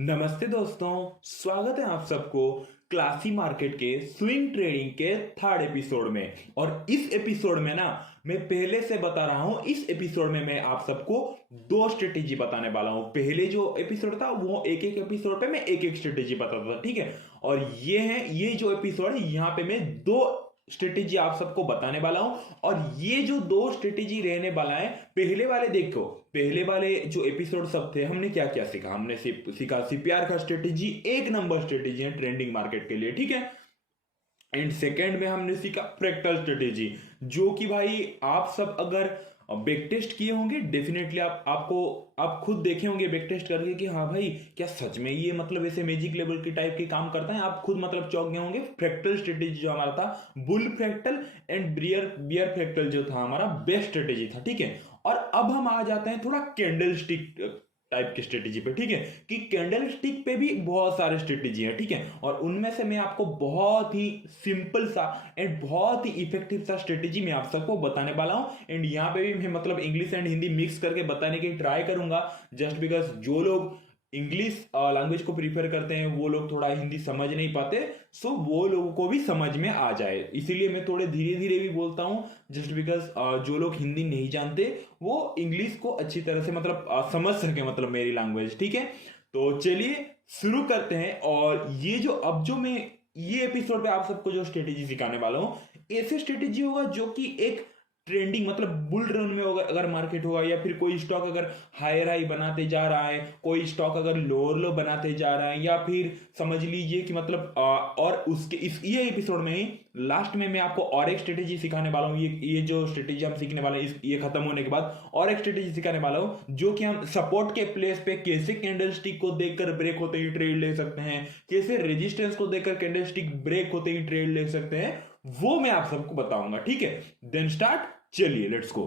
नमस्ते दोस्तों, स्वागत है आप सबको क्लासी मार्केट के स्विंग ट्रेडिंग के थर्ड एपिसोड में। और इस एपिसोड में ना मैं पहले से बता रहा हूं, इस एपिसोड में मैं आप सबको दो स्ट्रेटेजी बताने वाला हूं। पहले जो एपिसोड था वो एक एक एपिसोड पे मैं एक एक स्ट्रेटेजी बताता था, ठीक है। और ये जो एपिसोड है यहाँ पे मैं दो स्ट्रेटेजी आप सबको बताने वाला हूं। और ये जो दो स्ट्रेटेजी रहने वाला है, पहले वाले देखो, पहले वाले जो एपिसोड सब थे हमने क्या क्या सीखा। हमने सीखा सीपीआर का स्ट्रेटेजी, एक नंबर स्ट्रेटेजी है ट्रेंडिंग मार्केट के लिए, ठीक है। एंड सेकेंड में हमने सीखा फ्रैक्टल स्ट्रेटेजी, जो कि भाई आप सब अगर बैक टेस्ट किए होंगे डेफिनेटली आप खुद देखे होंगे बैक टेस्ट करके कि हाँ भाई क्या सच में ये मतलब ऐसे मैजिक लेवल की टाइप के काम करता है। आप खुद मतलब चौंक गए होंगे। फ्रैक्टल स्ट्रेटेजी जो हमारा था, bull fractal and bear fractal जो था हमारा बेस्ट स्ट्रेटेजी था, ठीक है। और अब हम आ जाते हैं थोड़ा कैंडल स्टिक टाइप की स्ट्रेटेजी पे, ठीक है। कि कैंडल स्टिक पे भी बहुत सारे स्ट्रेटेजी है, ठीक है। और उनमें से मैं आपको बहुत ही सिंपल सा एंड बहुत ही इफेक्टिव सा स्ट्रेटेजी मैं आप सबको बताने वाला हूं। एंड यहाँ पे भी मैं मतलब इंग्लिश एंड हिंदी मिक्स करके बताने की ट्राई करूंगा, जस्ट बिकॉज जो लोग इंग्लिश लैंग्वेज को प्रीफर करते हैं वो लोग थोड़ा हिंदी समझ नहीं पाते, सो वो लोगों को भी समझ में आ जाए, इसीलिए मैं थोड़े धीरे धीरे भी बोलता हूँ। जस्ट बिकॉज जो लोग हिंदी नहीं जानते वो इंग्लिश को अच्छी तरह से मतलब समझ सके, मतलब मेरी लैंग्वेज, ठीक है। तो चलिए शुरू करते हैं। और ये जो अब जो मैं ये एपिसोड पे आप सबको जो स्ट्रेटेजी सिखाने वाला हूँ, ऐसे स्ट्रेटेजी होगा जो कि एक ट्रेंडिंग मतलब बुल रन में होगा अगर मार्केट होगा, या फिर कोई स्टॉक अगर हायर हाई बनाते जा रहा है, कोई स्टॉक अगर लोअर लो बनाते जा रहा है, या फिर समझ लीजिए कि मतलब और उसके इस ये एपिसोड में ही लास्ट में मैं आपको और एक स्ट्रेटेजी सिखाने वाला हूँ। ये जो स्ट्रेटेजी हम सीखने वाले हैं ये खत्म होने के बाद और एक स्ट्रेटेजी सिखाने वाला हूँ, जो कि हम सपोर्ट के प्लेस पे कैसे कैंडल स्टिक को देखकर ब्रेक होते ही ट्रेड ले सकते हैं, कैसे रेजिस्टेंस को देखकर कैंडल स्टिक ब्रेक होते ही ट्रेड ले सकते हैं, वो मैं आप सबको बताऊंगा, ठीक है। देन स्टार्ट, चलिए लेट्स गो।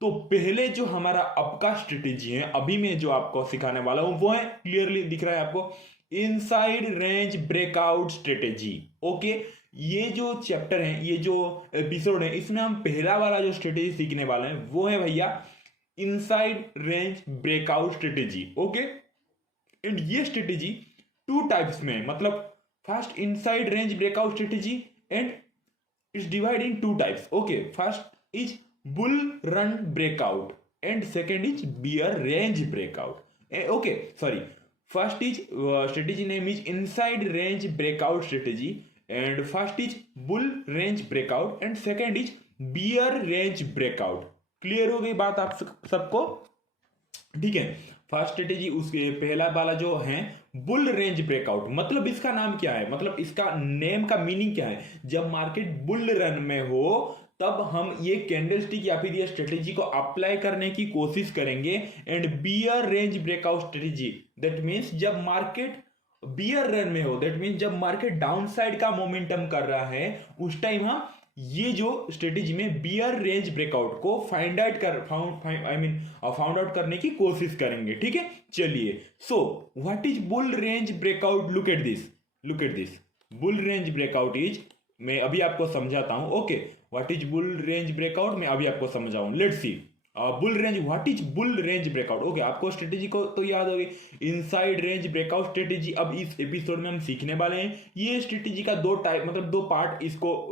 तो पहले जो हमारा अब का स्ट्रेटेजी है, अभी मैं जो आपको सिखाने वाला हूं वो है, क्लियरली दिख रहा है आपको, inside range breakout strategy. Okay, ये जो चैप्टर है, ये जो एपिसोड है, इसमें हम पहला वाला जो स्ट्रेटेजी सीखने वाले हैं वो है भैया inside range breakout strategy. Okay, and ये स्ट्रेटेजी टू टाइप्स में, मतलब first inside range breakout strategy and it's divide in two types. Okay, first is bull run breakout and second is bear range breakout. Okay, sorry, first is strategy name is inside range breakout strategy, and first is bull range breakout and second is bear range breakout. Clear हो गई बात आप सबको, ठीक है। First strategy उसके पहला वाला जो है बुल रेंज ब्रेकआउट, मतलब इसका नाम क्या है, मतलब इसका नेम का मीनिंग क्या है। जब मार्केट बुल रन में हो तब हम ये कैंडलस्टिक या फिर ये स्ट्रेटेजी को अप्लाई करने की कोशिश करेंगे। And bear range breakout strategy, that means जब मार्केट बियर रन में हो, दैट मींस जब मार्केट डाउन साइड का मोमेंटम कर रहा है, उस टाइम हम ये जो स्ट्रेटेजी में बियर रेंज ब्रेकआउट को फाइंड आउट करने की कोशिश करेंगे, ठीक है। चलिए, सो what is bull range breakout, look at this bull range breakout is, मैं अभी आपको समझाता हूं। Okay, what is bull range breakout मैं अभी आपको समझाऊं, let's see. Bull range, what is bull range breakout. Okay, आपको स्ट्रेटेजी को तो याद होगी, इनसाइड रेंज ब्रेकआउट स्ट्रेटेजी। अब इस एपिसोड में हम सीखने वाले हैं ये स्ट्रेटेजी का दो टाइप, मतलब दो पार्ट इसको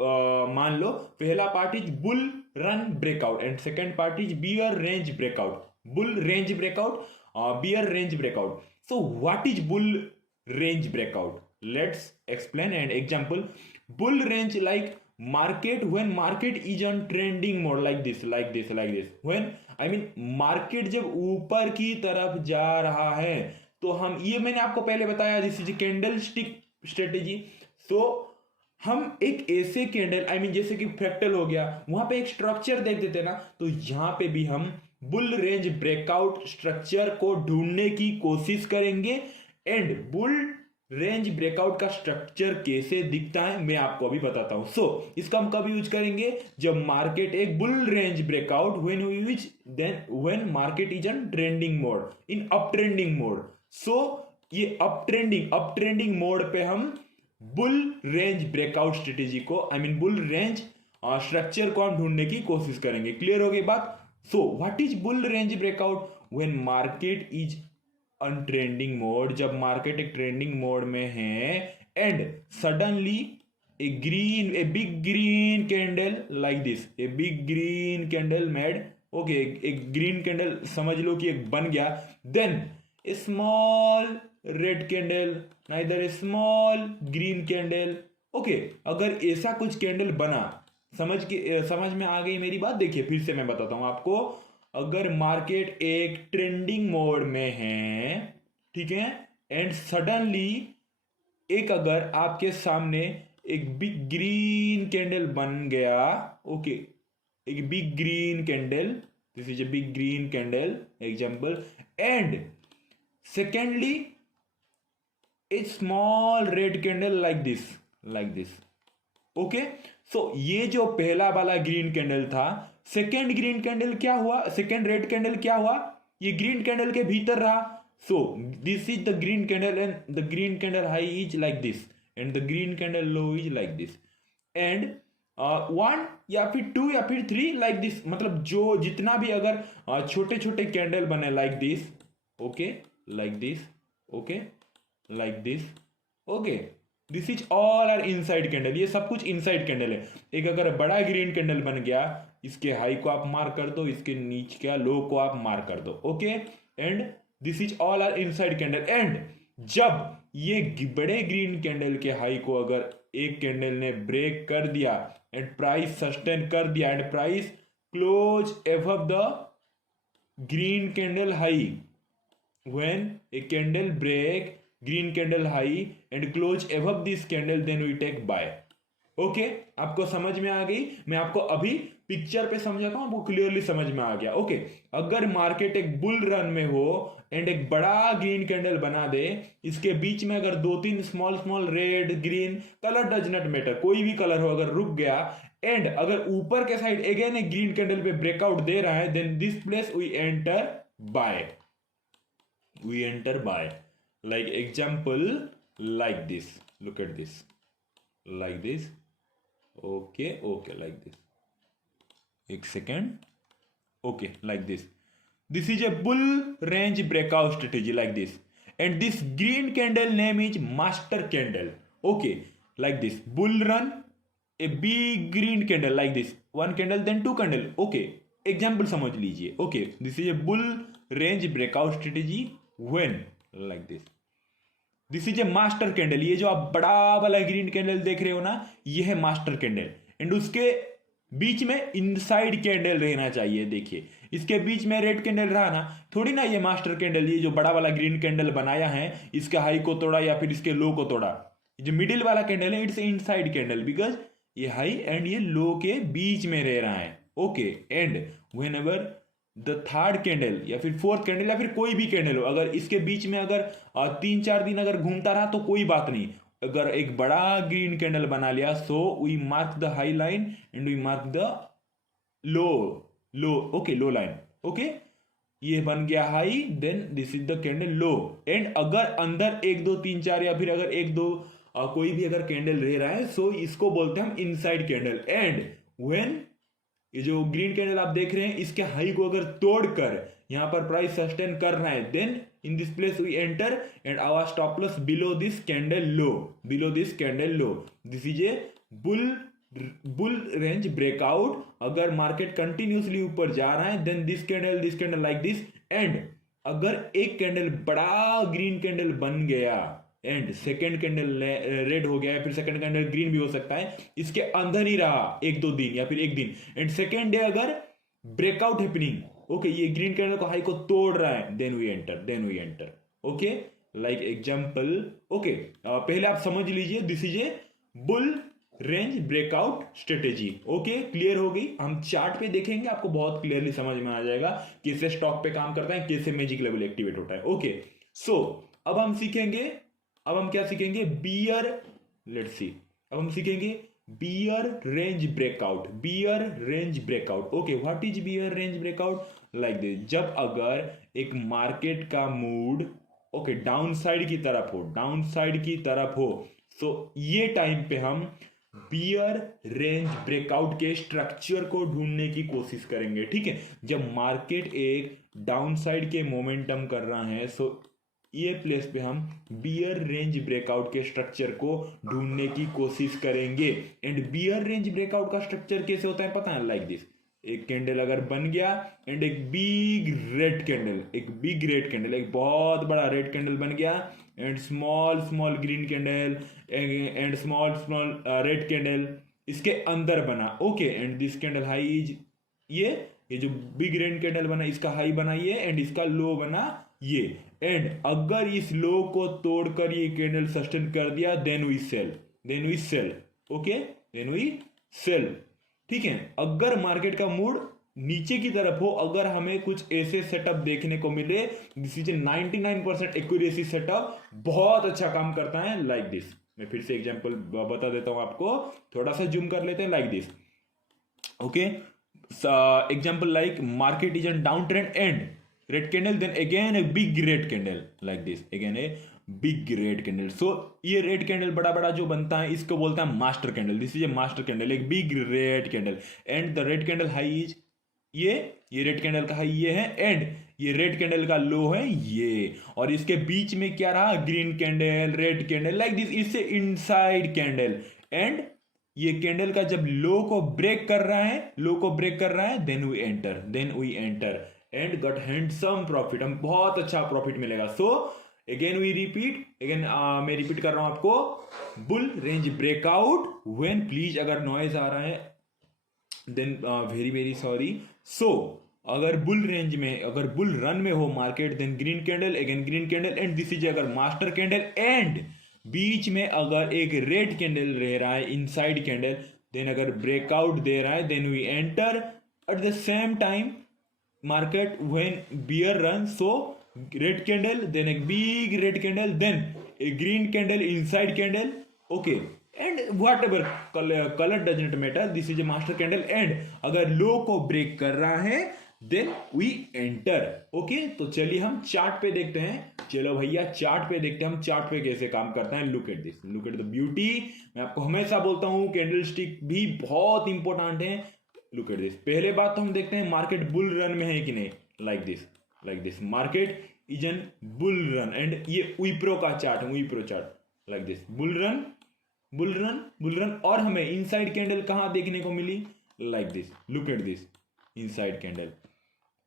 मान लो। पहला part is bull run breakout and second part is bear range breakout. Bull range breakout, bear range breakout. So what is bull range breakout, let's explain and example. Bull range like market, when market is on trending mode like this, when I mean market जब ऊपर की तरफ जा रहा है, तो हम ये मैंने आपको पहले बताया, this is candle stick strategy. So हम एक ऐसे कैंडल आई मीन जैसे कि फ्रैक्टल हो गया, वहां पे एक स्ट्रक्चर देख देते ना, तो यहां पे भी हम बुल रेंज ब्रेकआउट स्ट्रक्चर को ढूंढने की कोशिश करेंगे। एंड बुल रेंज ब्रेकआउट का स्ट्रक्चर कैसे दिखता है मैं आपको अभी बताता हूं। सो इसका हम कब यूज करेंगे, जब मार्केट एक bull range breakout, when market is on trending mode, in up trending mode. So ये अप ट्रेंडिंग मोड पे हम बुल रेंज ब्रेकआउट स्ट्रेटेजी को, I mean bull range structure को हम ढूंढने की कोशिश करेंगे। क्लियर हो गई बात। सो what is bull range breakout, when market is trending mode, जब मार्केट एक ट्रेंडिंग मोड में है and suddenly A big green candle like this, A big green candle made, okay, एक ग्रीन कैंडल समझ लो कि एक बन गया, देन ए स्मॉल रेड कैंडल, नाइदर ए स्मॉल ग्रीन कैंडल, ओके। अगर ऐसा कुछ कैंडल बना, समझ में आ गई मेरी बात? देखिए फिर से मैं बताता हूं आपको। अगर मार्केट एक ट्रेंडिंग मोड में है, ठीक है, एंड सडनली एक अगर आपके सामने एक बिग ग्रीन कैंडल बन गया, ओके, एक big green candle, this is a big green candle example, and secondly a small red candle like this, okay. So ये जो पहला वाला ग्रीन कैंडल था, सेकेंड ग्रीन कैंडल क्या हुआ, सेकेंड रेड कैंडल क्या हुआ, ये ग्रीन कैंडल के भीतर रहा। सो this is the green candle and the green candle high is like this and the green candle low is like this, and one या फिर टू या फिर थ्री लाइक दिस, मतलब जो जितना भी अगर छोटे छोटे कैंडल बने like this, okay, like this, okay, like this, okay, this is all are inside candle, ये सब कुछ इनसाइड कैंडल है। एक अगर बड़ा ग्रीन कैंडल बन गया, इसके हाई को आप मार्क कर दो, इसके नीचे का लो को आप मार्क कर दो, okay, and this is all are inside candle. And जब ये बड़े ग्रीन कैंडल के हाई को अगर एक कैंडल ने ब्रेक कर दिया एंड प्राइस सस्टेन कर दिया and price close above the green candle high, when a candle break green candle high and close above this candle, then we take buy, okay. आपको समझ में आ गई? मैं आपको अभी पिक्चर पे समझाता हूं, आपको क्लियरली समझ में आ गया, ओके। अगर मार्केट एक बुल रन में हो एंड एक बड़ा ग्रीन कैंडल बना दे, इसके बीच में अगर दो तीन small small red green, colour does not matter, कोई भी कलर हो, अगर रुक गया एंड अगर ऊपर के साइड अगेन एक ग्रीन कैंडल पे ब्रेकआउट दे रहा है, then this place we enter buy, we enter buy, like example like this, look at this, like this, okay, like this, एक second, okay, like this is a bull range breakout strategy like this, and this green candle name is master candle, okay, like this, bull run, a big green candle like this, one candle then two candle, okay, example समझ लीजिए, okay, this is a bull range breakout strategy when like this is a master candle, ये जो आप बड़ा वाला green candle देख रहे हो ना, ये है मास्टर कैंडल, एंड उसके बीच में इनसाइड कैंडल रहना चाहिए। देखिए इसके बीच में रेड कैंडल रहा ना, थोड़ी ना ये मास्टर कैंडल, ये जो बड़ा वाला ग्रीन कैंडल बनाया है, इसके हाई को तोड़ा या फिर इसके लो को तोड़ा, जो मिडिल वाला कैंडल है इट्स इनसाइड कैंडल, बिकॉज ये हाई एंड ये लो के बीच में रह रहा है, okay. And whenever the third candle या फिर फोर्थ कैंडल या फिर कोई भी कैंडल हो, अगर इसके बीच में अगर 3-4 दिन अगर घूमता रहा तो कोई बात नहीं, अगर एक बड़ा ग्रीन कैंडल बना लिया, so we mark the high line and we mark the low okay, low line, okay, ये बन गया high, then this is the candle low, and अगर अंदर 1 2 3 4 या फिर अगर 1 2 कोई भी अगर कैंडल रह रहा है, सो इसको बोलते हैं हम इनसाइड कैंडल। एंड व्हेन ये जो ग्रीन कैंडल आप देख रहे हैं, इसके हाई को अगर तोड़कर यहां पर प्राइस सस्टेन कर रहा है, then in this place we enter and our stop loss below this candle low, below this candle low, this is a bull range breakout. अगर मार्केट कंटिन्यूसली ऊपर जा रहा है, then this candle like this, and अगर एक candle बड़ा green candle बन गया एंड सेकेंड कैंडल रेड हो गया, फिर सेकेंड कैंडल ग्रीन भी हो सकता है, इसके अंदर ही रहा 1-2 दिन या फिर 1 दिन, एंड सेकेंड डे अगर ब्रेकआउट हैपनिंग, ओके, ये ग्रीन कैंडल को हाई को तोड़ रहा है, then we enter, okay, like example, okay. पहले आप समझ लीजिए, this is a bull range breakout strategy, okay, clear हो गई। हम चार्ट पे देखेंगे, आपको बहुत क्लियरली समझ में आ जाएगा कैसे स्टॉक पे काम करता है, कैसे मैजिक लेवल एक्टिवेट होता है, ओके। सो अब हम क्या सीखेंगे, बियर, लेट्स सी, अब हम सीखेंगे bear range breakout, okay. What is bear range breakout? Like this, जब अगर एक मार्केट का मूड, ओके, डाउन साइड की तरफ हो, सो ये टाइम पे हम बियर रेंज ब्रेकआउट के स्ट्रक्चर को ढूंढने की कोशिश करेंगे, ठीक है। जब मार्केट एक डाउन साइड के मोमेंटम कर रहा है, सो ये प्लेस पे हम बियर रेंज ब्रेकआउट के स्ट्रक्चर को ढूंढने की कोशिश करेंगे। एंड बियर रेंज ब्रेकआउट का स्ट्रक्चर कैसे होता है पता है? लाइक दिस, एक कैंडल अगर बन गया एंड एक बिग रेड कैंडल, एक बहुत बड़ा रेड कैंडल बन गया, and small small green candle and small small red candle इसके अंदर बना। Okay, and this candle high is ये जो बिग रेड कैंडल बना इसका हाई बना ये, एंड इसका लो बना ये। एंड अगर इस लो को तोड़कर ये कैंडल सस्टेन कर दिया then we sell. Okay, then we sell. ठीक है, अगर मार्केट का मूड नीचे की तरफ हो, अगर हमें कुछ ऐसे सेटअप देखने को मिले, दिस इज 99% एक्यूरेसी सेटअप, बहुत अच्छा काम करता है लाइक दिस। मैं फिर से एग्जांपल बता देता हूं आपको, थोड़ा सा जूम कर लेते हैं like this. Okay, example like market is on downtrend and red candle, then again a big red candle like this, again a big red candle. So ये red candle बड़ा बड़ा जो बनता है इसको बोलता है master candle. This is a master candle, एक big red candle, and the red candle high is ये रेड कैंडल का हाई ये है, एंड ये रेड कैंडल का लो है ये, और इसके बीच में क्या रहा? Green candle, red candle like this, इससे इनसाइड कैंडल। एंड ये कैंडल का जब लो को ब्रेक कर रहा है then we enter and got handsome profit, हम बहुत अच्छा प्रॉफिट मिलेगा। सो अगेन मैं रिपीट कर रहा हूं आपको, bull range breakout when, please अगर नॉइज आ रहा है then very very sorry. So अगर बुल रेंज में, अगर बुल रन में हो market, then green candle, again green candle, and this is अगर मास्टर कैंडल, एंड बीच में अगर एक रेड कैंडल रह रहा है इनसाइड कैंडल, देन अगर ब्रेकआउट दे रहा है then we enter at the same time market when bear run. So red candle, then एक big red candle, then a green candle inside candle. Okay, and whatever colour doesn't matter, this is a master candle, and अगर low को break कर रहा है then we enter. Okay, तो चलिए हम chart पे देखते हैं। चलो भैया चार्ट पे देखते हैं हम चार्ट पे कैसे काम करता है। Look at this, look at the beauty. मैं आपको हमेशा बोलता हूं कैंडल स्टिक भी बहुत इंपॉर्टेंट है। लुक एट दिस, पहले बात तो हम देखते हैं मार्केट बुल रन में है कि नहीं। Like this market is an bull run, and ये विप्रो का चार्ट है, Wipro chart like this, bull run. और हमें इनसाइड कैंडल कहां देखने को मिली? Like this, look at this inside candle,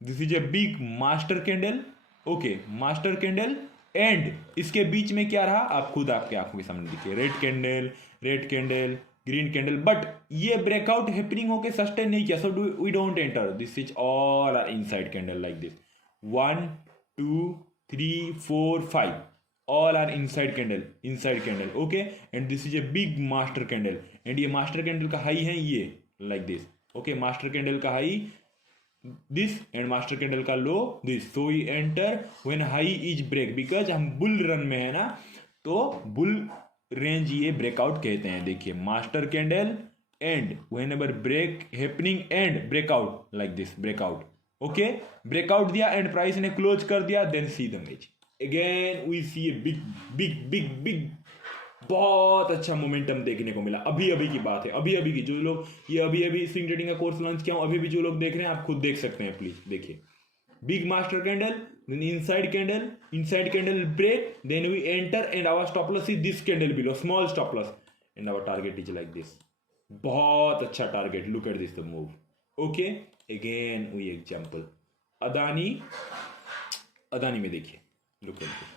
this is a big master candle. Okay, master candle, and इसके बीच में क्या रहा? आप खुद आपके आंखों के सामने देखिए, red candle, green candle, but ये ब्रेकआउट हैपनिंग होके सस्टेन नहीं किया, so we don't enter. This is all are inside candle like this, 1 2 3 4 5 all are inside candle. Okay, and this is a big master candle, and ये master candle का high है ये like this. Okay, master candle का high this and master candle का लो this, so we enter when high is break, because हम bull run में है ना, तो बुल रेंज ये ब्रेकआउट कहते हैं। देखिए master candle and whenever break happening and breakout like this, breakout. Okay, breakout दिया एंड प्राइस ने क्लोज कर दिया, then see the image again we see a big बहुत अच्छा मोमेंटम देखने को मिला। अभी की बात है, अभी की जो लोग ये अभी स्विंग ट्रेडिंग का कोर्स लॉन्च किया हूं, अभी जो लोग देख रहे हैं आप खुद देख सकते हैं, प्लीज देखिए। Big master candle, then inside candle break, then we enter and our stop loss is this candle below, small stop loss, and our target is like this. बहुत अच्छा target, look at this the move. Okay, again we example Adani में देखिए, look at this,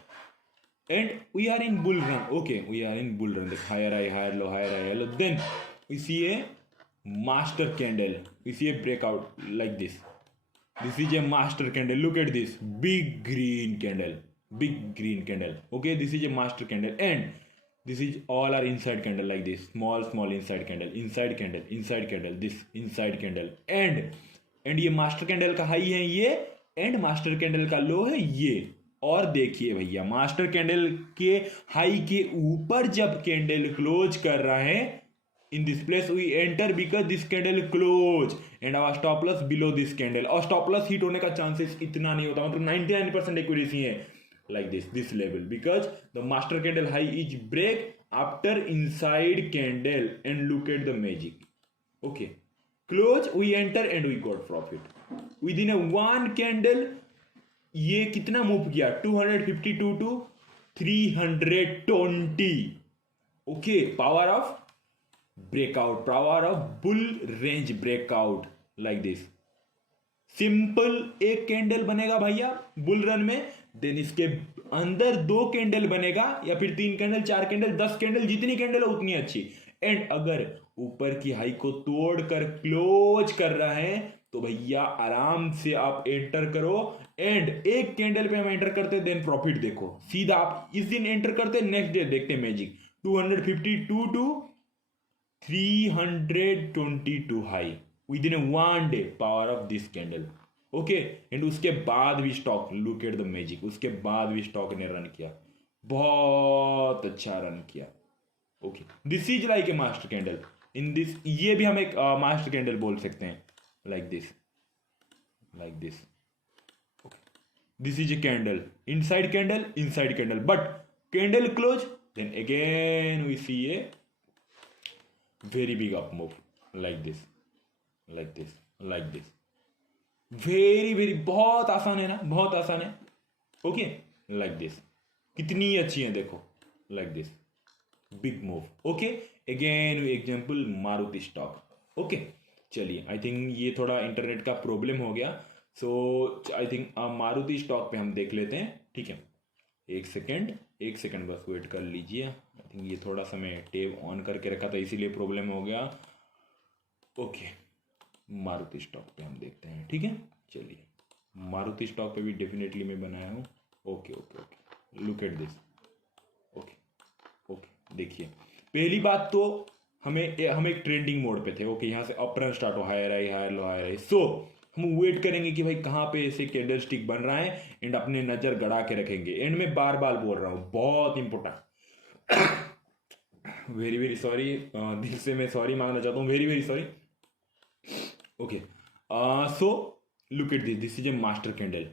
and we are in bull run. Okay, we are in bull run, higher high, higher low, then we see a master candle, we see a breakout like this. This is a master candle, look at this, big green candle. Okay, this is a master candle, and this is all are inside candle like this, small inside candle, this inside candle, and ये master candle का high है ये, and master candle का लो है ये। और देखिए भैया, मास्टर कैंडल के हाई के ऊपर जब कैंडल क्लोज कर रहा है, in this place we enter because this candle close and our stop loss below this candle, और stop loss hit होने का chances इतना नहीं होता, मतलब 99% accuracy है like this level, because the master candle high is break after inside candle, and look at the magic. Okay, close, we enter and we got profit within a one candle. ये कितना move किया, 252 to 320। Okay, power of breakout, power of bull range breakout, like this. Simple एक candle बनेगा भैया bull run में, then इसके अंदर दो कैंडल बनेगा, या फिर 3 कैंडल, 4 कैंडल, 10 कैंडल, जितनी कैंडल हो उतनी अच्छी। एंड अगर ऊपर की हाई को तोड़कर क्लोज कर रहा है तो भैया आराम से आप एंटर करो। एंड एक कैंडल पे हम एंटर करते, देन प्रॉफिट देखो सीधा। आप इस दिन एंटर करते, नेक्स्ट डे देखते magic, 252 to 322 high within 1 day, power of this candle. Okay, and उसके बाद भी stock, look at the magic, उसके बाद भी स्टॉक ने रन किया, बहुत अच्छा रन किया। Okay, this is like a master candle in this, ये भी हम एक मास्टर कैंडल बोल सकते हैं, like this, like this. This is a candle, inside candle, but candle close, then again we see a very big up move, like this, like this, like this, very बहुत आसान है ना, बहुत आसान है। ओके, like this, कितनी अच्छी है देखो, like this, big move। Okay, again example Maruti stock. Okay, चलिए, आई थिंक ये थोड़ा इंटरनेट का प्रॉब्लम हो गया, सो आई थिंक मारुति स्टॉक पे हम देख लेते हैं, ठीक है। एक सेकंड बस वेट कर लीजिए। आई थिंक ये थोड़ा सा मैं टेब ऑन करके रखा था इसीलिए प्रॉब्लम हो गया। ओके, मारुति स्टॉक पे हम देखते हैं, ठीक है। चलिए, मारुति स्टॉक पे भी डेफिनेटली मैं बनाया हूँ। Okay, look at this. Okay, देखिए, पहली बात तो हम एक ट्रेंडिंग मोड पे थे। ओके, यहाँ से अप रन स्टार्ट हो, हायर आई, हायर लो, हायर आई। सो हम वेट करेंगे कि भाई कहाँ पे ऐसे कैंडल स्टिक बन रहा है, एंड अपने नजर गड़ा के रखेंगे। एंड में बार बार बोल रहा हूँ, बहुत इंपॉर्टेंट, वेरी सॉरी, दिल से मैं सॉरी मांगना चाहता हूँ, very sorry. Okay, so look at this is a master candle.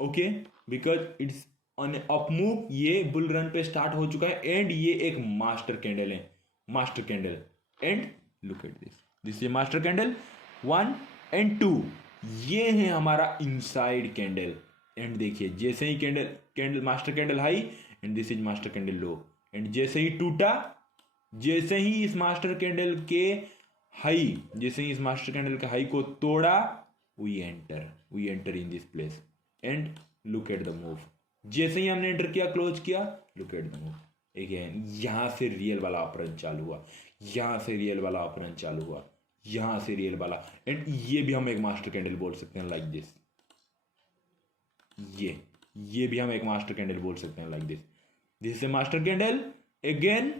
Okay, because it's on up move, ये बुल रन पे स्टार्ट हो चुका है, एंड ये एक मास्टर कैंडल है, master candle. And look at this is master candle 1 and 2, ये है हमारा इनसाइड कैंडल। एंड देखिए, जैसे ही candle master candle high, and this is master candle low, and जैसे ही टूटा, जैसे ही इस मास्टर कैंडल के हाई, जैसे ही इस मास्टर कैंडल के हाई को तोड़ा, we enter in this place. And look at the move, जैसे ही हमने एंटर किया, क्लोज किया, look at the move again. यहां से रियल वाला अपरन चालू हुआ, यहां से रियल वाला अपरन चालू हुआ, यहां से रियल वाला। एंड ये भी हम एक मास्टर कैंडल बोल सकते हैं, लाइक दिस। ये भी हम एक मास्टर कैंडल बोल सकते हैं, like this. This is a master candle, again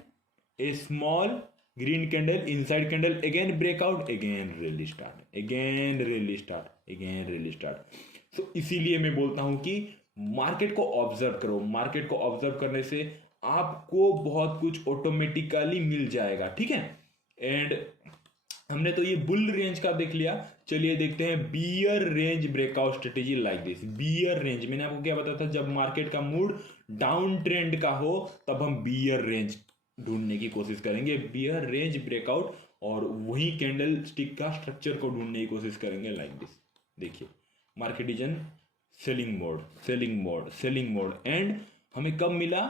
a small green candle, inside candle, again breakout, again rally start, again rally start, again rally start. So इसीलिए मैं बोलता हूं कि मार्केट को ऑब्जर्व करो। मार्केट को ऑब्जर्व करने से आपको बहुत कुछ ऑटोमेटिकली मिल जाएगा, ठीक है। एंड हमने तो ये बुल रेंज का देख लिया, चलिए देखते हैं bear range breakout strategy, like this. Bear range, मैंने आपको क्या बताया था, जब मार्केट का मूड डाउन ट्रेंड का हो तब हम बियर रेंज ढूंढने की कोशिश करेंगे, बियर रेंज ब्रेकआउट, और वही कैंडल स्टिक का स्ट्रक्चर को ढूंढने की कोशिश करेंगे, लाइक दिस। देखिए, market is in selling mode, and हमें कब मिला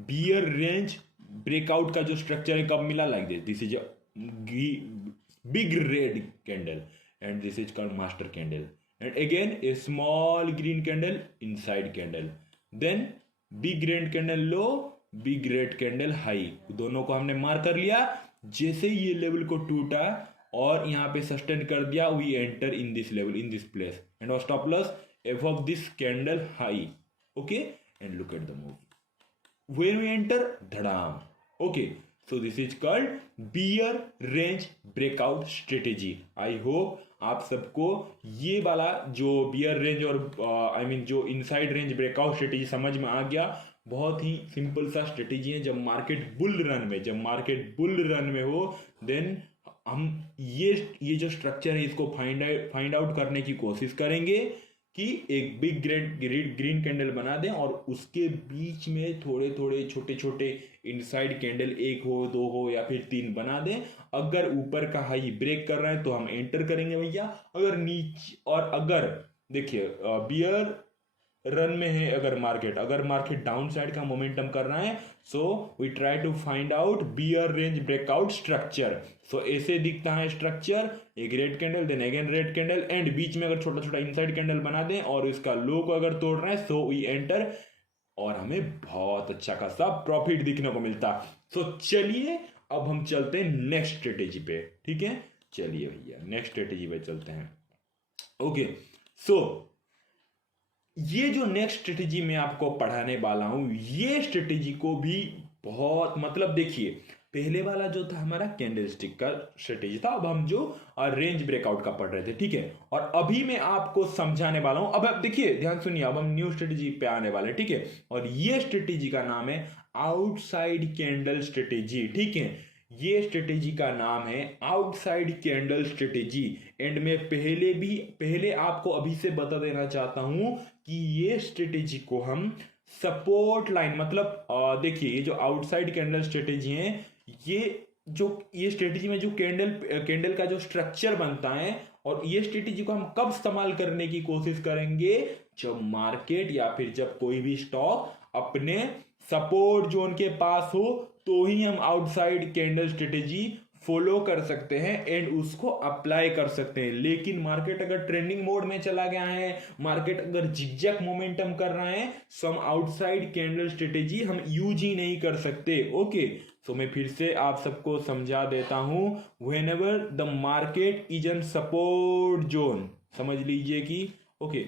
बियर रेंज ब्रेकआउट का जो स्ट्रक्चर है, कब मिला, like this. This is big red candle, and this is called master candle, and again a small green candle, inside candle, then big red candle low, big red candle high, दोनों को हमने mark कर लिया। जैसे ये level को टूटा और यहाँ पे सस्टेन कर दिया, we enter in this level, in this place, and और stop loss above this candle high। okay, and look at the move when we enter, dhadam। okay, so this is called bear range breakout strategy। I hope आप सबको ये वाला जो beer range और I mean जो inside range breakout strategy समझ में आ गया। बहुत ही सिंपल सा स्ट्रेटेजी है। जब मार्केट बुल रन में हो, देन हम ये जो स्ट्रक्चर है इसको फाइंड आउट करने की कोशिश करेंगे कि एक बिग ग्रीन कैंडल बना दें और उसके बीच में थोड़े थोड़े छोटे छोटे इनसाइड कैंडल, 1 हो 2 हो या फिर 3 बना दें। अगर ऊपर का हाई ब्रेक कर रहा है तो हम एंटर करेंगे भैया। अगर नीचे, और अगर देखिए बियर रन में है अगर मार्केट डाउन साइड का मोमेंटम कर रहा है, so we try to find out bear range breakout structure. So ऐसे दिखता है स्ट्रक्चर, एक red candle then again red candle and बीच में अगर छोटा छोटा इनसाइड कैंडल बना दें और इसका लो को अगर तोड़ रहे हैं, सो वी एंटर और हमें बहुत अच्छा खासा प्रॉफिट दिखने को मिलता। सो चलिए अब हम चलते हैं नेक्स्ट स्ट्रेटेजी पे, ठीक है, चलिए भैया नेक्स्ट स्ट्रेटेजी पे चलते हैं। ओके, सो ये जो नेक्स्ट स्ट्रेटेजी मैं आपको पढ़ाने वाला हूं, ये स्ट्रेटेजी को भी बहुत मतलब देखिए, पहले वाला जो था हमारा कैंडलस्टिक का स्ट्रेटेजी था, अब हम जो रेंज ब्रेकआउट का पढ़ रहे थे, ठीक है। और अभी मैं आपको समझाने वाला हूं, अब आप देखिए ध्यान सुनिए, अब हम न्यू स्ट्रेटेजी पे आने वाले, ठीक है। और ये स्ट्रेटेजी का नाम है आउटसाइड कैंडल स्ट्रेटेजी, ठीक है। ये स्ट्रेटेजी का नाम है आउटसाइड कैंडल स्ट्रेटेजी। एंड मैं पहले आपको अभी से बता देना चाहता हूं कि ये स्ट्रेटेजी को हम सपोर्ट लाइन मतलब देखिए, ये जो आउटसाइड कैंडल स्ट्रेटेजी है, ये स्ट्रेटेजी में जो कैंडल का जो स्ट्रक्चर बनता है, और ये स्ट्रेटेजी को हम कब इस्तेमाल करने की कोशिश करेंगे, जब मार्केट या फिर जब कोई भी स्टॉक अपने सपोर्ट जोन के पास हो, तो ही हम आउटसाइड कैंडल स्ट्रेटेजी फॉलो कर सकते हैं एंड उसको अप्लाई कर सकते हैं। लेकिन मार्केट अगर ट्रेंडिंग मोड में चला गया है, मार्केट अगर जिगजैग मोमेंटम कर रहा है, सो हम आउटसाइड कैंडल स्ट्रेटेजी हम यूज ही नहीं कर सकते। ओके, तो मैं फिर से आप सबको समझा देता हूं, whenever the market is in support zone, समझ लीजिए कि ओके,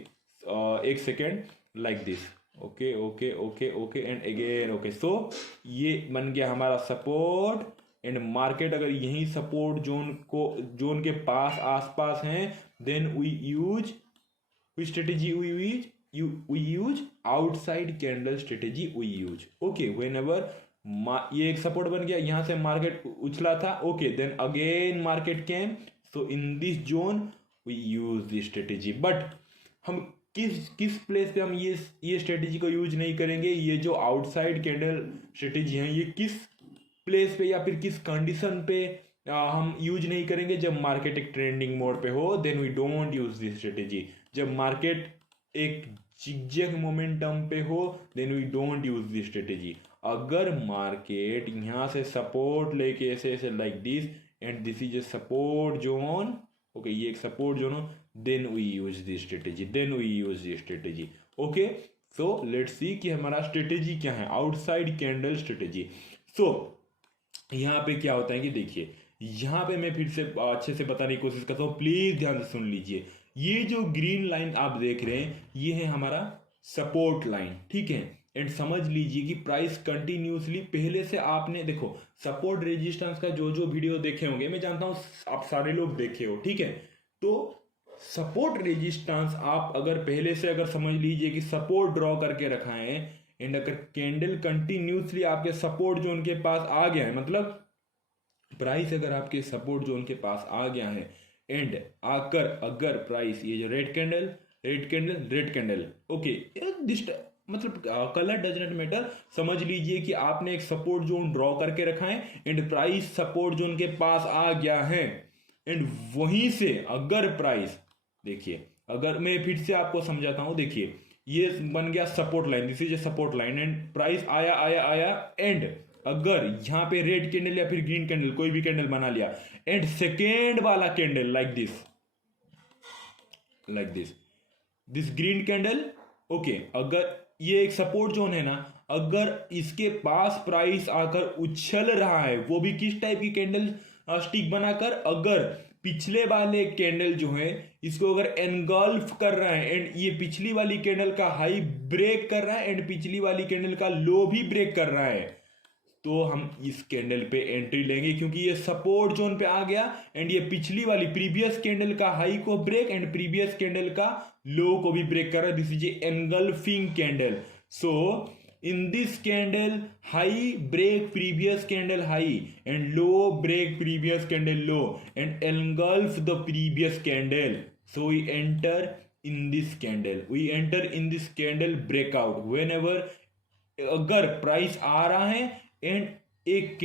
एक second, like this, okay okay okay okay and again okay. So ये बन गया हमारा सपोर्ट एंड मार्केट अगर यही सपोर्ट जोन के पास आसपास हैं, then we strategy we use outside candle strategy we use. Okay, whenever ये एक सपोर्ट बन गया, यहां से मार्केट उछला था, okay, then again market came, so in this zone we use this strategy. But हम किस प्लेस पे हम ये स्ट्रेटेजी को यूज नहीं करेंगे, ये जो आउटसाइड कैंडल स्ट्रेटेजी है, ये किस प्लेस पे या फिर किस कंडीशन पे हम यूज नहीं करेंगे, जब मार्केट एक ट्रेंडिंग मोड पे हो, then we don't use this strategy. जब मार्केट एक जिगजैग मोमेंटम पे हो, then we don't use this strategy. अगर मार्केट यहां से सपोर्ट लेके ऐसे ऐसे like this and this is a support zone, okay, ये एक सपोर्ट जोन हो, then we use this strategy. Okay, so let's see कि हमारा स्ट्रेटेजी क्या है, आउटसाइड कैंडल स्ट्रेटेजी। सो यहाँ पे क्या होता है कि देखिए, यहाँ पे मैं फिर से अच्छे से बताने की कोशिश करता हूँ, प्लीज ध्यान से सुन लीजिए। ये जो ग्रीन लाइन आप देख रहे हैं, ये है हमारा सपोर्ट लाइन, ठीक है। एंड समझ लीजिए कि प्राइस कंटिन्यूसली, पहले से आपने देखो सपोर्ट रेजिस्टेंस का जो वीडियो देखे होंगे, मैं जानता हूं आप सारे लोग देखे हो, ठीक है। तो सपोर्ट रेजिस्टेंस आप अगर पहले से अगर समझ लीजिए कि सपोर्ट ड्रॉ करके रखा है, एंड अगर कैंडल कंटिन्यूसली आपके सपोर्ट जोन के पास आ गया है, मतलब प्राइस अगर आपके सपोर्ट जोन के पास आ गया है, एंड आकर अगर प्राइस ये जो रेड कैंडल, ओके, मतलब कलर डज नॉट मैटर, समझ लीजिए कि आपने एक सपोर्ट जोन ड्रॉ करके रखा है एंड प्राइस सपोर्ट जोन के पास आ गया है, एंड वहीं से अगर प्राइस, देखिए अगर मैं फिर से आपको समझाता हूं, देखिए ये बन गया support line, this is a support line, and price आया एंड अगर यहां पे रेड कैंडल या फिर ग्रीन कैंडल कोई भी कैंडल बना लिया, एंड सेकेंड वाला candle like this green candle, okay, अगर ये एक सपोर्ट जोन है ना, अगर इसके पास प्राइस आकर उछल रहा है, वो भी किस टाइप की कैंडल स्टिक बनाकर, अगर पिछले वाले कैंडल जो है इसको अगर एनगल्फ कर रहा है, एंड ये पिछली वाली कैंडल का हाई ब्रेक कर रहा है एंड पिछली वाली कैंडल का लो भी ब्रेक कर रहा है, तो हम इस कैंडल पे एंट्री लेंगे, क्योंकि ये सपोर्ट जोन पे आ गया एंड ये पिछली वाली प्रीवियस कैंडल का हाई को ब्रेक एंड प्रीवियस कैंडल का लो को भी ब्रेक कर रहा है, this is engulfing candle. So in this candle, high break previous candle high and low break previous candle low and engulf the previous candle, so we enter in this candle breakout whenever, अगर price आ रहा है and एक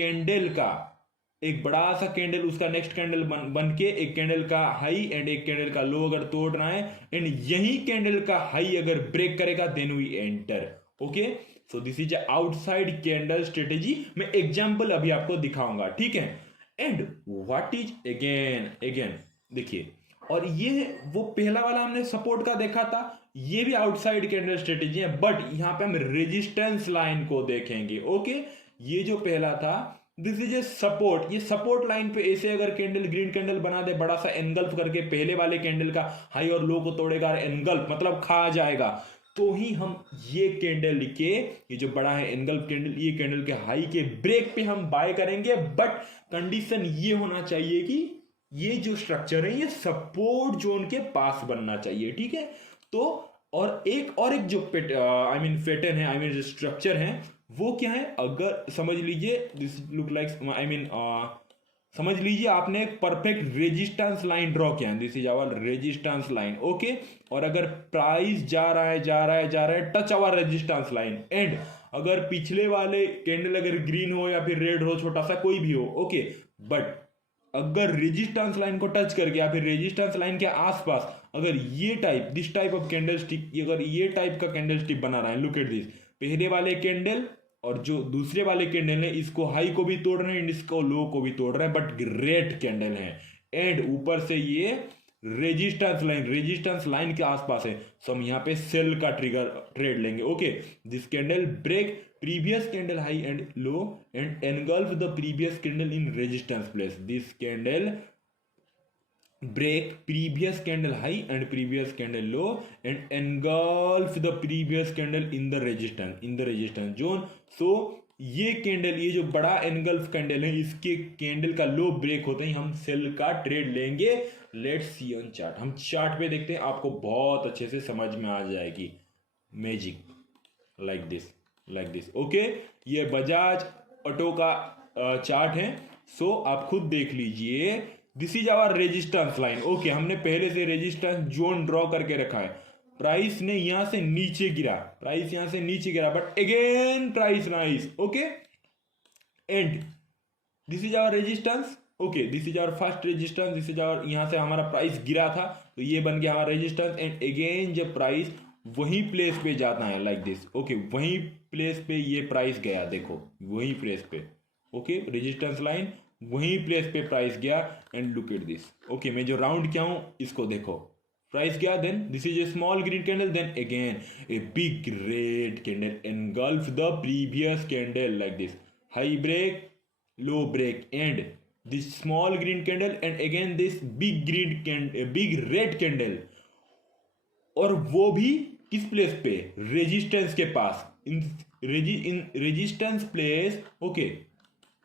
एक बड़ा सा candle उसका next candle बन के एक कैंडल का हाई एंड एक कैंडल का लो अगर तोड़ रहा है एंड यही कैंडल का हाई अगर ब्रेक करेगा then we enter. Okay, so this is outside candle strategy. मैं एग्जांपल अभी आपको दिखाऊंगा, ठीक है। And what is again again देखिए, और ये वो पहला वाला हमने सपोर्ट का देखा था, ये भी आउटसाइड कैंडल स्ट्रेटेजी है, बट यहां पे हम रेजिस्टेंस लाइन को देखेंगे। ओके, ये जो पहला था दिस इज ए सपोर्ट, ये सपोर्ट लाइन पे ऐसे अगर कैंडल ग्रीन कैंडल बना दे बड़ा सा एनगल्फ करके, पहले वाले कैंडल का हाई और लो को तोड़ेगा, एनगल्फ मतलब खा जाएगा, तो ही हम ये कैंडल के, ये जो बड़ा है एनगल्फ कैंडल, ये कैंडल के हाई के ब्रेक पे हम बाय करेंगे। बट कंडीशन ये होना चाहिए कि ये जो स्ट्रक्चर है ये सपोर्ट जोन के पास बनना चाहिए, ठीक है। तो और एक जो पैटर्न है, जो स्ट्रक्चर है वो क्या है, अगर समझ लीजिए दिस लुक लाइक समझ लीजिए आपने एक परफेक्ट रेजिस्टेंस लाइन ड्रॉ किया है, this is our resistance line. Okay, और अगर प्राइस जा रहा है touch our resistance line, and अगर पिछले वाले कैंडल अगर ग्रीन हो या फिर रेड हो, छोटा सा कोई भी हो, ओके, बट अगर रेजिस्टेंस लाइन को टच कर गया, फिर रेजिस्टेंस लाइन के आसपास अगर ये type this type of candle stick, अगर ये टाइप का कैंडल स्टिक बना रहा है, लुक एट दिस, पहले वाले कैंडल और जो दूसरे वाले कैंडल है इसको हाई को भी तोड़ रहे हैं, इसको लो को भी तोड़ रहे हैं, बट रेड कैंडल है, एंड ऊपर से ये रेजिस्टेंस लाइन के आसपास है, सो हम यहाँ पे सेल का ट्रेड लेंगे। Okay, this candle break previous candle high and low and engulf the previous candle in resistance place. This candle break previous candle high and previous candle low and engulf the previous candle in the resistance zone. So ये candle, ये जो बड़ा engulf candle है, इसके candle का लो break होते ही हम cell का ट्रेड लेंगे। लेट्स सी ऑन चार्ट, हम चार्ट पे देखते हैं, आपको बहुत अच्छे से समझ में आ जाएगी मैजिक लाइक दिस। ओके, ये बजाज ऑटो का चार्ट है, सो आप खुद देख लीजिए। This is our resistance line. Okay, हमने पहले से रेजिस्टेंस जोन ड्रॉ करके रखा है, प्राइस ने यहां से नीचे गिरा, but again price rise. Okay, and this is our resistance. Okay, this is our first resistance, this is our, यहां से हमारा प्राइस गिरा था तो ये बन गया हमारा रेजिस्टेंस, एंड अगेन जब प्राइस वही प्लेस पे जाता है लाइक दिस, ओके, वही प्लेस पे ये प्राइस गया, देखो वही प्लेस पे, ओके, रेजिस्टेंस लाइन वही प्लेस पे प्राइस गया, and look at this. Okay, मैं जो राउंड किया हूं इसको देखो, प्राइस गया, then this is a small green candle, then again a big red candle engulf the previous candle like this, high break, low break, and this small green candle, and again this big red candle, और वो भी किस place पे, resistance के पास, in resistance place. Okay,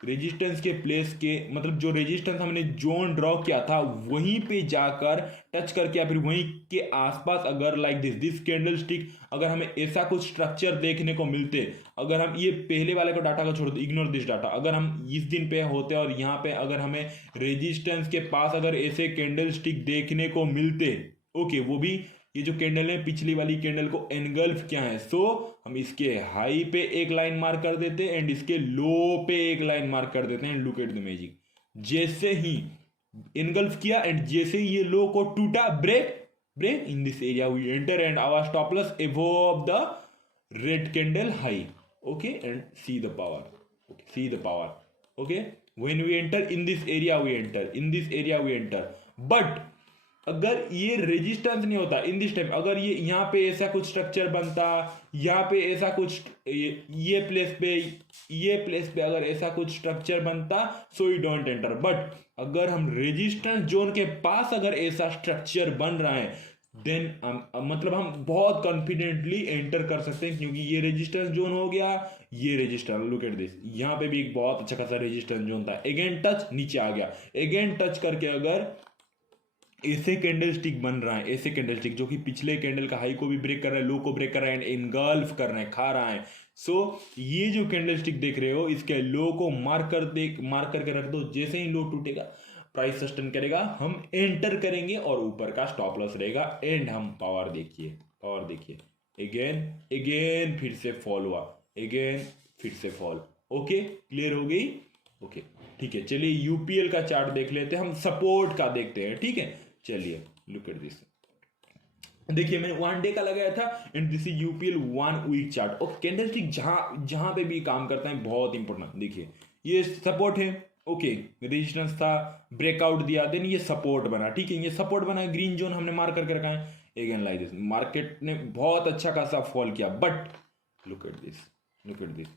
resistance के place के मतलब जो रेजिस्टेंस हमने जोन ड्रॉ किया था वहीं पे जाकर टच करके या फिर वहीं के आसपास अगर लाइक दिस कैंडल स्टिक, अगर हमें ऐसा कुछ स्ट्रक्चर देखने को मिलते, अगर हम ये पहले वाले को डाटा को छोड़ दो, इग्नोर दिस डाटा, अगर हम इस दिन पे होते और यहाँ पे अगर हमें रेजिस्टेंस के पास अगर ऐसे कैंडल स्टिक देखने को मिलते, ओके, वो भी ये जो कैंडल है पिछली वाली कैंडल को एनगल्फ क्या है, सो हम इसके हाई पे एक लाइन मार्क कर देते हैं एंड इसके लो पे एक लाइन मार्क कर देते हैं, लुक एट द मैजिक, जैसे ही एनगल्फ किया एंड जैसे ही ये लो को टूटा, break in this area we enter and our stop loss above the red candle high. Okay, and see the power, okay, when we enter in this area we enter, but अगर ये resistance नहीं होता in this time, अगर ये यहाँ पे ऐसा कुछ स्ट्रक्चर बनता, यहाँ पे ऐसा कुछ ये प्लेस पे अगर ऐसा कुछ स्ट्रक्चर बनता, so you don't enter, but अगर हम रेजिस्टेंस जोन के पास अगर ऐसा स्ट्रक्चर बन रहा है देन मतलब हम बहुत कॉन्फिडेंटली एंटर कर सकते हैं, क्योंकि ये रेजिस्टेंस जोन हो गया, ये रेजिस्टेंस, लुक एट दिस, यहाँ पे भी एक बहुत अच्छा खासा रेजिस्टेंस जोन था, अगेन टच, नीचे आ गया, अगेन टच करके अगर ऐसे कैंडल स्टिक बन रहा है, ऐसे कैंडल स्टिक जो कि पिछले कैंडल का हाई को भी ब्रेक कर रहा है, लो को ब्रेक कर रहा है एंड इनगल्फ कर रहा है, खा रहा है, सो ये जो कैंडल स्टिक देख रहे हो इसके लो को मार्क करके रख दो, जैसे ही लो टूटेगा प्राइस सस्टेन करेगा, हम एंटर करेंगे और ऊपर का स्टॉप लॉस रहेगा, एंड हम पावर देखिए अगेन फिर से फॉल हुआ, अगेन फिर से फॉल। ओके, क्लियर हो गई। ओके, ठीक है, चलिए यूपीएल का चार्ट देख लेते हैं, हम सपोर्ट का देखते हैं। ठीक है, चलिए लुक एट दिस। देखिए मैंने 1 डे का लगाया था and this is UPL 1 week chart और कैंडलस्टिक जहां जहां पे भी काम करता है बहुत इंपॉर्टेंट। देखिए ये सपोर्ट है, ओके, रेजिस्टेंस था, ब्रेकआउट दिया, देन ये सपोर्ट बना। ठीक है, ये सपोर्ट बना, ग्रीन जोन हमने मार्क करके रखा है। अगेन लाइक दिस मार्केट ने बहुत अच्छा खासा फॉल किया, but look at this, look at this,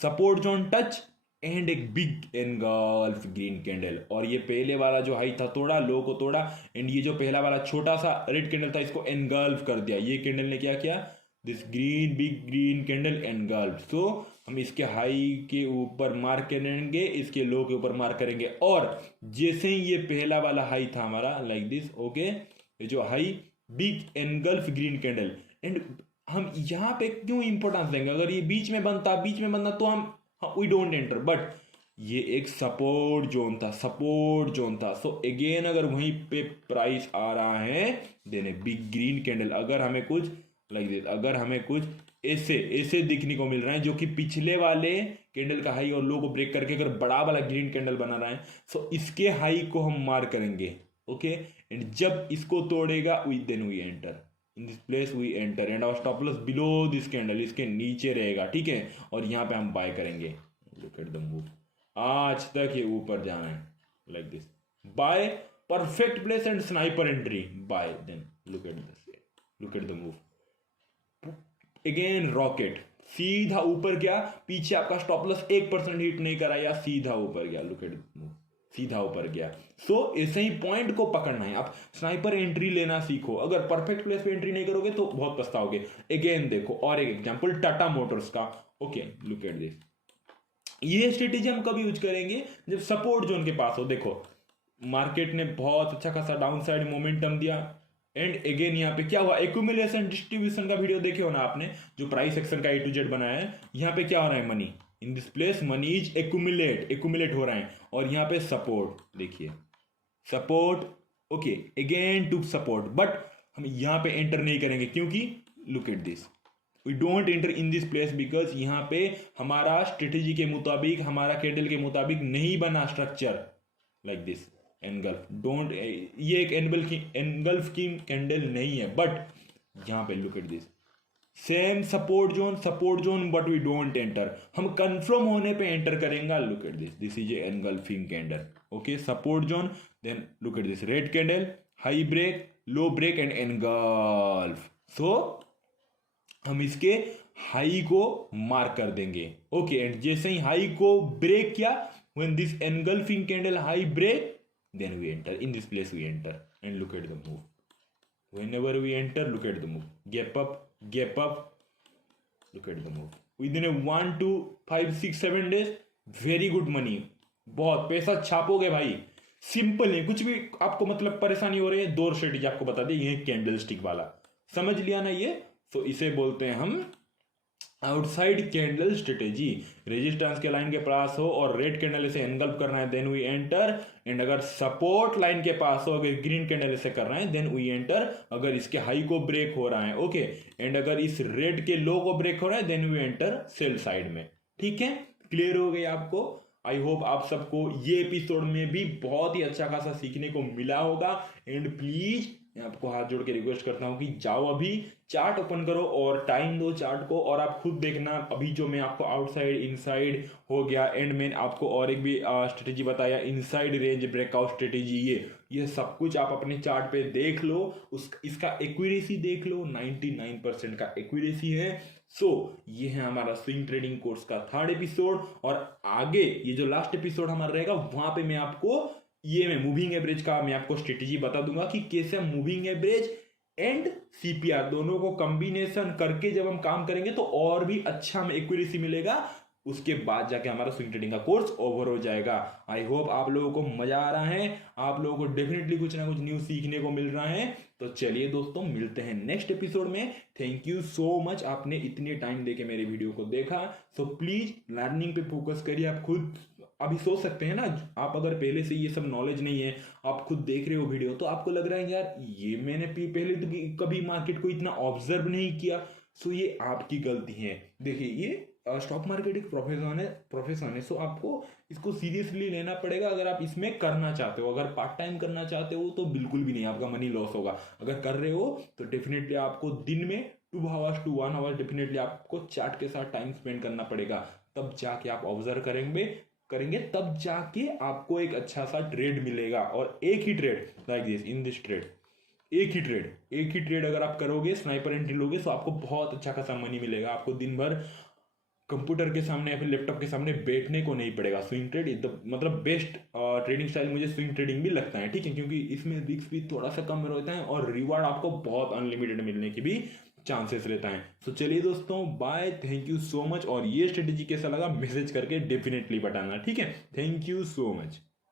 support zone touch and एक बिग एनगल्फ ग्रीन कैंडल, और ये पहले वाला जो हाई था तोड़ा, लो को तोड़ा, एंड ये जो पहला वाला छोटा सा रेड कैंडल था इसको एनगल्फ कर दिया। ये कैंडल ने क्या किया, this green big green candle engulf. So हम इसके हाई के ऊपर मार्क करेंगे, इसके लो के ऊपर मार्क करेंगे, और जैसे ही ये पहला वाला हाई था हमारा लाइक दिस, ओके, ये जो high big engulf green candle, and हम यहाँ पे क्यों इंपॉर्टेंस देंगे, अगर ये बीच में बनता तो हम वी डोंट एंटर, बट ये एक सपोर्ट जोन था, सपोर्ट जोन था। सो अगेन अगर वहीं पे प्राइस आ रहा है then a big green candle, अगर हमें कुछ लाइक दिस, अगर हमें कुछ ऐसे ऐसे दिखने को मिल रहा है जो कि पिछले वाले कैंडल का हाई और लो को ब्रेक करके अगर बड़ा वाला ग्रीन कैंडल बना रहा है, सो इसके हाई को हम मार्क करेंगे, ओके, एंड जब इसको तोड़ेगा then we enter in this place, we enter and our stop loss below this candle, इसके नीचे रहेगा। ठीक है, और यहाँ पे हम बाय करेंगे। लुक एट द मूव, आज तक ये ऊपर जाना है like this, buy, perfect place and sniper entry, buy, then look at this, look at the move, again rocket, सीधा ऊपर गया, पीछे आपका स्टॉप लॉस 1% हिट नहीं कराया, सीधा ऊपर गया, लुक एट मूव, सीधा ऊपर गया। सो ऐसे ही पॉइंट को पकड़ना है, आप स्नाइपर एंट्री लेना सीखो, अगर परफेक्ट प्लेस पे एंट्री नहीं करोगे तो बहुत पछताओगे। अगेन देखो और एक एग्जांपल टाटा मोटर्स का, ओके, लुक एट दिस, ये स्ट्रेटेजी हम कब यूज करेंगे, जब सपोर्ट जोन के पास हो। देखो मार्केट ने बहुत अच्छा खासा डाउन साइड मोमेंटम दिया, एंड अगेन यहाँ पे क्या हुआ, एक्यूमुलेशन डिस्ट्रीब्यूशन का वीडियो देखे हो ना आपने, जो प्राइस एक्शन का A to Z बनाया है, यहाँ पे क्या हो रहा है, money in this place, money is accumulate हो रहा है, और यहाँ पे सपोर्ट देखिए, support, okay, again to support, but हम यहाँ पे एंटर नहीं करेंगे क्योंकि look at this, we don't enter in this place because यहाँ पे हमारा स्ट्रेटेजी के मुताबिक, हमारा कैंडल के मुताबिक नहीं बना structure like this engulf, don't, ये एक एनगल्फ की कैंडल नहीं है, बट यहाँ पे look at this same support zone but we don't enter, हम कंफर्म होने पे एंटर करेंगे। Look at this, this is a engulfing candle, okay, support zone, then look at this red candle, high break, low break and engulf. So हम इसके high को mark कर देंगे, okay, and जैसे ही हाई को ब्रेक किया, when this engulfing candle high break, then we enter in this place, we enter and look at the move, whenever we enter look at the move, gap up, look at the move within a 1 2 5 6 7 days, very good money, बहुत पैसा छापोगे भाई, simple है, कुछ भी आपको मतलब परेशानी हो रही है, दो स्ट्रेटेजी आपको बता दी, ये कैंडल स्टिक वाला समझ लिया ना ये। तो इसे बोलते हैं हम आउटसाइड कैंडल स्ट्रेटेजी, रेजिस्टेंस के लाइन के पास हो और रेड कैंडल से एनगल्फ करना है देन वी एंटर, एंड अगर सपोर्ट लाइन के पास हो, अगर ग्रीन कैंडल से कर रहा है देन वी एंटर, अगर इसके हाई को ब्रेक हो रहा है, ओके, एंड अगर इस रेड के लो को ब्रेक हो रहा है then we enter sell side में। ठीक है, क्लियर हो गई आपको। आई होप आप सबको ये एपिसोड में भी बहुत ही अच्छा खासा सीखने को मिला होगा, एंड प्लीज मैं आपको हाथ जोड़ के रिक्वेस्ट करता हूं कि जाओ अभी चार्ट ओपन करो और टाइम दो चार्ट को, और आप खुद देखना अभी जो मैं आपको आउटसाइड इनसाइड हो गया, एंड मैंने आपको और एक भी स्ट्रेटेजी बताया इनसाइड रेंज ब्रेकआउट स्ट्रेटेजी, ये सब कुछ आप अपने चार्ट पे देख लो, इसका एक्यूरेसी देख लो, 99% का एक्यूरेसी है। सो ये है हमारा स्विंग ट्रेडिंग कोर्स का 3rd एपिसोड, और आगे ये जो लास्ट एपिसोड हमारा रहेगा वहां पे मैं आपको मैं मूविंग एवरेज का मैं आपको स्ट्रेटेजी बता दूंगा कि कैसे हम मूविंग एवरेज एंड सीपीआर दोनों को कॉम्बिनेशन करके जब हम काम करेंगे तो और भी अच्छा हमें एक्यूरेसी मिलेगा, उसके बाद जाके हमारा स्विंग ट्रेडिंग का कोर्स ओवर हो जाएगा। आई होप आप लोगों को मजा आ रहा है, आप लोगों को डेफिनेटली कुछ ना कुछ न्यू सीखने को मिल रहा है। तो चलिए दोस्तों, मिलते हैं नेक्स्ट एपिसोड में। थैंक यू सो मच, आपने इतने टाइम देके मेरे वीडियो को देखा। सो प्लीज लर्निंग पे फोकस करिए। आप खुद अभी सोच सकते हैं ना, आप अगर पहले से ये सब नॉलेज नहीं है, आप खुद देख रहे हो वीडियो, तो आपको लग रहा है यार ये मैंने पहले तो कभी मार्केट को इतना ऑब्जर्व नहीं किया। सो ये आपकी गलती है। देखिए, ये स्टॉक मार्केट एक प्रोफेशन है सो आपको इसको सीरियसली लेना पड़ेगा अगर आप इसमें करना चाहते हो। अगर पार्ट टाइम करना चाहते हो तो बिल्कुल भी नहीं, आपका मनी लॉस होगा। अगर कर रहे हो तो डेफिनेटली आपको दिन में 2 आवर्स टू 1 आवर डेफिनेटली आपको चार्ट के साथ टाइम स्पेंड करना पड़ेगा। तब जाके आप ऑब्जर्व करेंगे तब जाके आपको एक अच्छा सा ट्रेड मिलेगा। और एक ही trade like this in this trade, एक ही ट्रेड अगर आप करोगे, स्नाइपर एंट्री लोगे तो आपको बहुत अच्छा खासा मनी मिलेगा। आपको दिन भर कंप्यूटर के सामने या फिर लैपटॉप के सामने बैठने को नहीं पड़ेगा। स्विंग ट्रेड इज द मतलब बेस्ट ट्रेडिंग स्टाइल मुझे स्विंग ट्रेडिंग भी लगता है, ठीक है, क्योंकि इसमें रिस्क भी थोड़ा सा कम रहता है और रिवार्ड आपको बहुत अनलिमिटेड मिलने की भी चांसेस रहता है। तो चलिए दोस्तों, bye, thank you so much. और ये स्ट्रेटेजी कैसा लगा मैसेज करके डेफिनेटली बताना, ठीक है। Thank you so much.